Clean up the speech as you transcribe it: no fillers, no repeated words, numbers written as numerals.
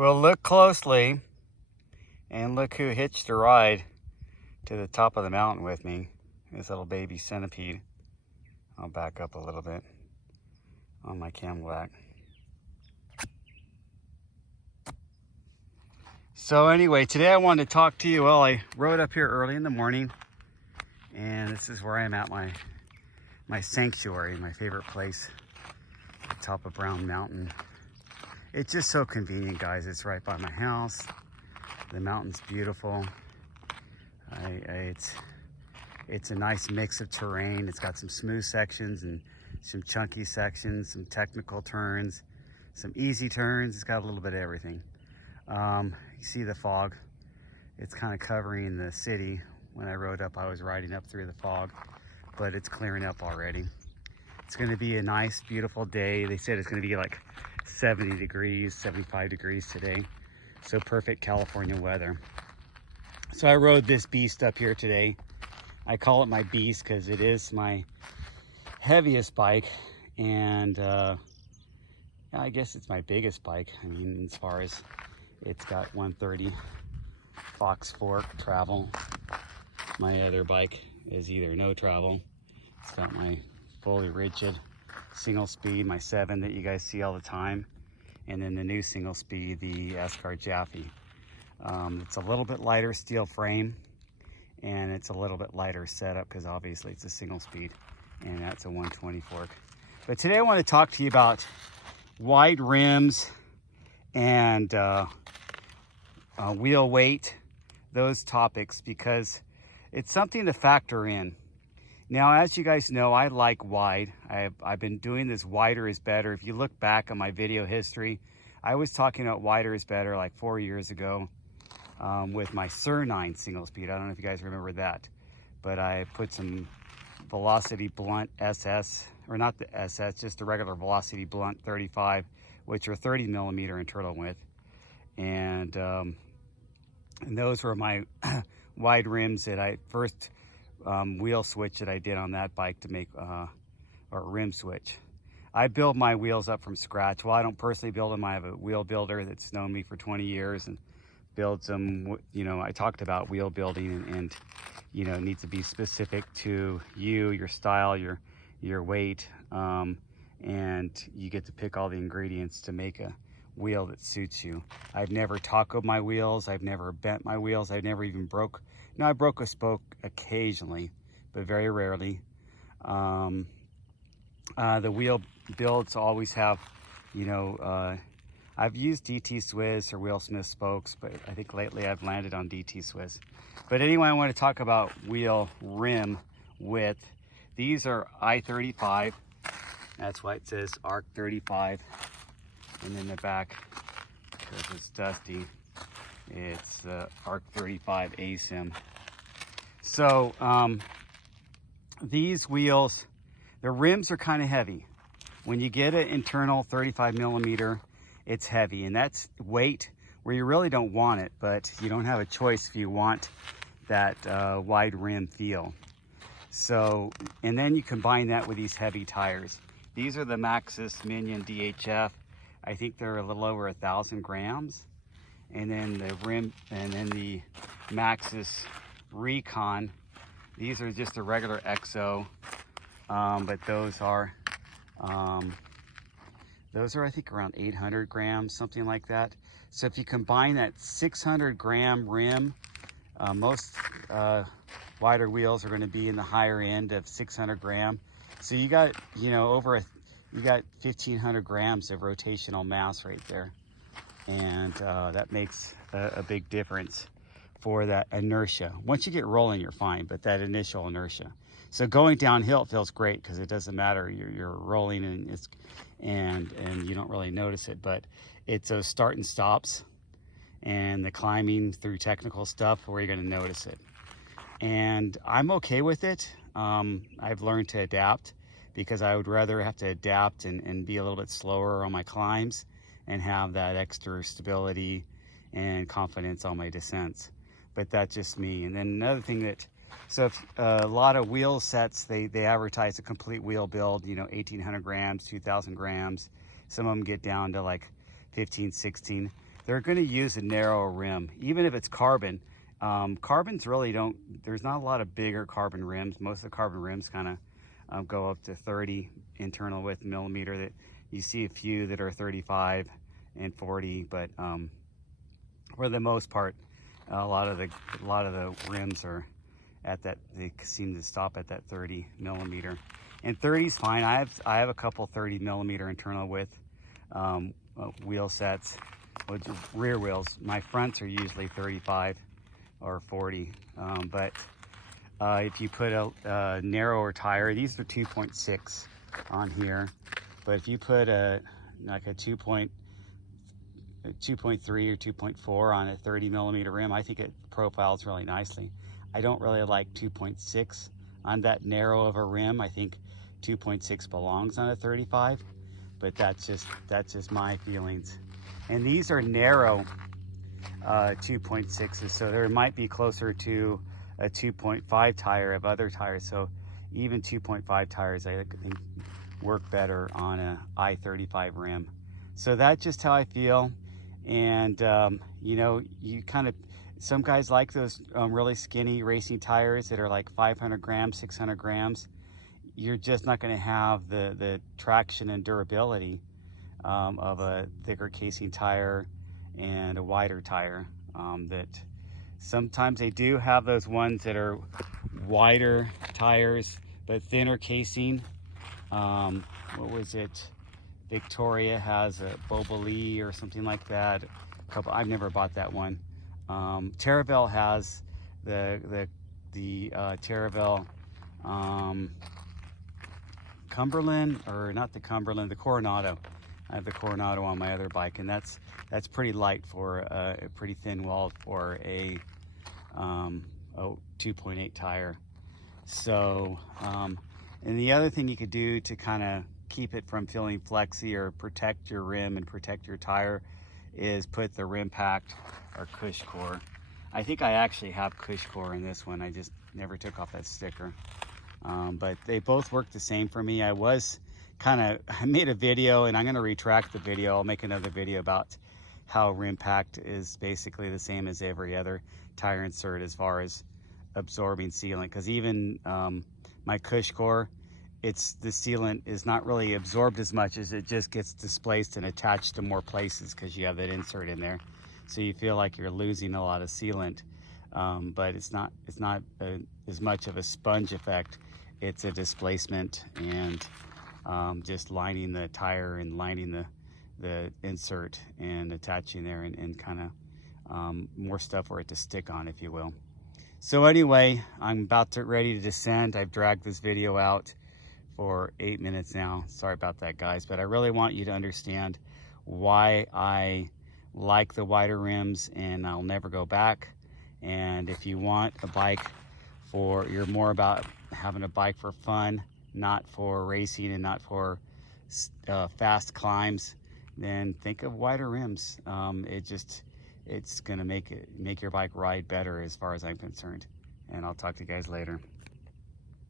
Well, look closely and look who hitched a ride to the top of the mountain with me. This little baby centipede. I'll back up a little bit on my camelback. So anyway, today I wanted to talk to you. Well, I rode up here early in the morning, and this is where I'm at my sanctuary, my favorite place, at the top of Brown Mountain. It's just so convenient, guys. It's right by my house. The mountain's beautiful. It's a nice mix of terrain. It's got some smooth sections and some chunky sections, some technical turns, some easy turns. It's got a little bit of everything. You see the fog. It's kind of covering the city. When I rode up, I was riding up through the fog, but it's clearing up already. It's going to be a nice, beautiful day. They said it's going to be like 70 degrees, 75 degrees today. So perfect California weather. So I rode this beast up here today. I call it my beast because it is my heaviest bike, and I guess it's my biggest bike. I mean, as far as it's got 130 Fox Fork travel. My other bike is either no travel. It's got my fully rigid single speed, my 7 that you guys see all the time, and then the new single speed, the Escar Jaffe. It's a little bit lighter steel frame, and it's a little bit lighter setup because obviously it's a single speed, and that's a 120 fork. But today I want to talk to you about wide rims and wheel weight, those topics, because it's something to factor in. Now, as you guys know, I like wide. I've been doing this wider is better. If you look back on my video history, I was talking about wider is better like 4 years ago with my Sur-9 single speed. I don't know if you guys remember that, but I put some Velocity Blunt SS, or not the SS, just the regular Velocity Blunt 35, which are 30 millimeter internal width. And those were my wide rims that I first wheel switch that I did on that bike to make or rim switch. I build my wheels up from scratch. Well, I don't personally build them. I have a wheel builder that's known me for 20 years and builds them. You know, I talked about wheel building and you know, it needs to be specific to you, your style, your weight, and you get to pick all the ingredients to make a wheel that suits you. I've never tacoed my wheels. I've never bent my wheels. I've never even broke. No, I broke a spoke occasionally, but very rarely. The wheel builds always have, you know, I've used DT Swiss or Wheel Smith spokes, but I think lately I've landed on DT Swiss. But anyway, I want to talk about wheel rim width. These are I-35. That's why it says ARC35. And in the back, because it's dusty, it's the ARC35 ASIM. So these wheels, the rims are kind of heavy. When you get an internal 35 millimeter, it's heavy, and that's weight where you really don't want it, but you don't have a choice if you want that wide rim feel. So, and then you combine that with these heavy tires. These are the Maxxis Minion DHF. I think they're a little over 1,000 grams. And then the rim, and then the Maxxis Rekon. These are just a regular EXO, but those are I think around 800 grams, something like that. So if you combine that 600 gram rim, most wider wheels are going to be in the higher end of 600 gram. So you got, you know, you got 1,500 grams of rotational mass right there. And that makes a big difference for that inertia. Once you get rolling, you're fine, but that initial inertia. So going downhill, it feels great because it doesn't matter. You're rolling and you don't really notice it, but it's those start and stops and the climbing through technical stuff where you're going to notice it. And I'm okay with it. I've learned to adapt because I would rather have to adapt and be a little bit slower on my climbs and have that extra stability and confidence on my descents. But that's just me. And then another thing that, so if, a lot of wheel sets, they advertise a complete wheel build, you know, 1,800 grams, 2,000 grams. Some of them get down to like 15, 16. they're going to use a narrow rim, even if it's carbon. Carbons really don't, there's not a lot of bigger carbon rims. Most of the carbon rims kind of go up to 30 internal width millimeter. That you see a few that are 35 and 40, but for the most part, a lot of the rims are at that, they seem to stop at that 30 millimeter. And 30 is fine. I have a couple 30 millimeter internal width wheel sets with rear wheels. My fronts are usually 35 or 40, but if you put a narrower tire, these are 2.6 on here, but if you put like a 2.3 or 2.4 on a 30 millimeter rim, I think it profiles really nicely. I don't really like 2.6 on that narrow of a rim. I think 2.6 belongs on a 35, but that's just my feelings. And these are narrow 2.6s, so there might be closer to a 2.5 tire of other tires. So even 2.5 tires, I think, work better on a I-35 rim. So that's just how I feel. And you know, you kind of, some guys like those really skinny racing tires that are like 500 grams, 600 grams. You're just not going to have the traction and durability of a thicker casing tire and a wider tire. That sometimes they do have those ones that are wider tires but thinner casing. What was it? Victoria has a Bobalee or something like that. I've never bought that one. Terravel has the Terravel Cumberland, or not the Cumberland, the Coronado. I have the Coronado on my other bike, and that's pretty light for a pretty thin walled for a 2.8 tire. So, and the other thing you could do to kind of keep it from feeling flexy or protect your rim and protect your tire is put the rim packed or CushCore. I think I actually have CushCore in this one. I just never took off that sticker. But they both work the same for me. I made a video, and I'm going to retract the video. I'll make another video about how rim packed is basically the same as every other tire insert as far as absorbing sealant, because even my CushCore, the sealant is not really absorbed as much as it just gets displaced and attached to more places because you have that insert in there. So you feel like you're losing a lot of sealant, but it's not as much of a sponge effect. It's a displacement and just lining the tire and lining the insert and attaching there, and kind of more stuff for it to stick on, if you will. So anyway, I'm ready to descend. I've dragged this video out for 8 minutes now. Sorry about that, guys, but I really want you to understand why I like the wider rims, and I'll never go back. And if you want a bike you're more about having a bike for fun, not for racing and not for fast climbs, then think of wider rims. It's gonna make your bike ride better as far as I'm concerned. And I'll talk to you guys later.